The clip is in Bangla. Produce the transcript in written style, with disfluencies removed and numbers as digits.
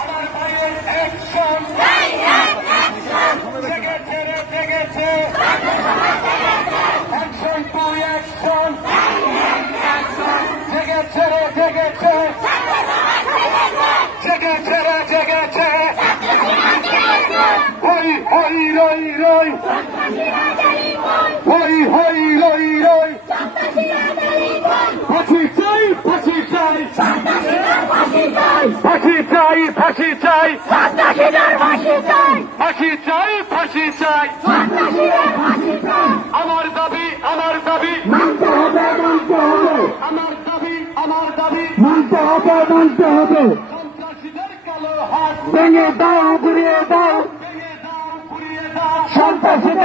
আমার ভাইয়ের অ্যাকশন জেগেছে জেগেছে অ্যাকশন টু অ্যাকশন জেগেছে জেগেছে জেগেছে জেগেছে হই হই রই রই হই হই রই রই ফাঁসি চাই ফাঁসি চাই ফাঁসি চাই ফাঁসি চাই ফাঁসি চাই ফাঁসি চাই আমার দাবি আমার দাবি আমার দাবি আমার দাবি মানতে হবে মানতে হবে। সন্ত্রাসীদের কালো হাত ভেঙে দাও ঘুরিয়ে দাও ভেঙে দাও পুড়িয়ে দাও সন্ত্রাসীদের